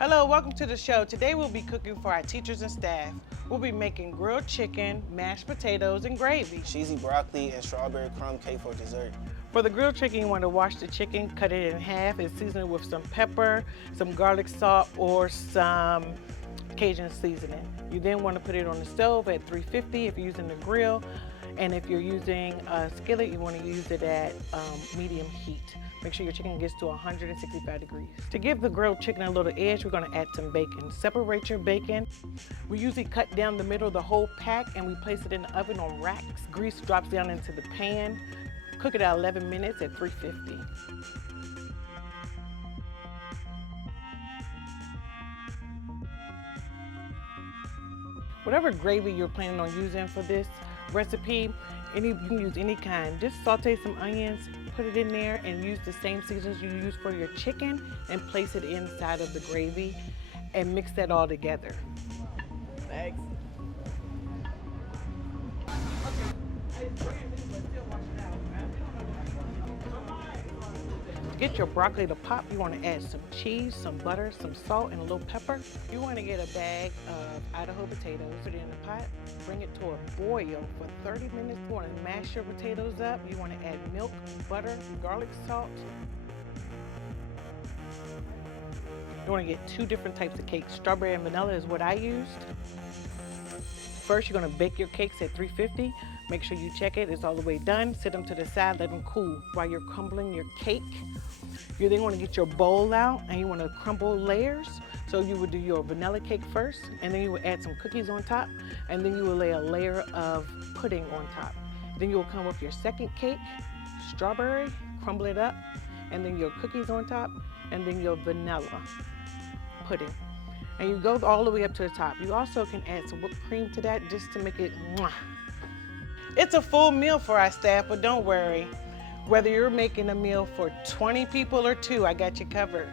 Hello, welcome to the show. Today we'll be cooking for our teachers and staff. We'll be making grilled chicken, mashed potatoes, and gravy. Cheesy broccoli and strawberry crumb cake for dessert. For the grilled chicken, you want to wash the chicken, cut it in half, and season it with some pepper, some garlic salt, or some Cajun seasoning. You then want to put it on the stove at 350 if you're using the grill. And if you're using a skillet, you want to use it at medium heat. Make sure your chicken gets to 165 degrees. To give the grilled chicken a little edge, we're going to add some bacon. Separate your bacon. We usually cut down the middle of the whole pack and we place it in the oven on racks. Grease drops down into the pan. Cook it at 11 minutes at 350. Whatever gravy you're planning on using for this recipe, you can use any kind. Just saute some onions, put it in there, and use the same seasonings you use for your chicken and place it inside of the gravy and mix that all together. Thanks. To get your broccoli to pop, you want to add some cheese, some butter, some salt, and a little pepper. You want to get a bag of Idaho potatoes, put it in the pot, bring it to a boil for 30 minutes. You want to mash your potatoes up. You want to add milk, butter, garlic salt. You want to get two different types of cakes. Strawberry and vanilla is what I used. First, you're going to bake your cakes at 350. Make sure you check it. It's all the way done. Sit them to the side, let them cool while you're crumbling your cake. You then want to get your bowl out and you want to crumble layers. So you would do your vanilla cake first, and then you would add some cookies on top, and then you will lay a layer of pudding on top. Then you'll come with your second cake, strawberry, crumble it up, and then your cookies on top, and then your vanilla pudding. And you go all the way up to the top. You also can add some whipped cream to that just to make it mwah. It's a full meal for our staff, but don't worry. Whether you're making a meal for 20 people or 2, I got you covered.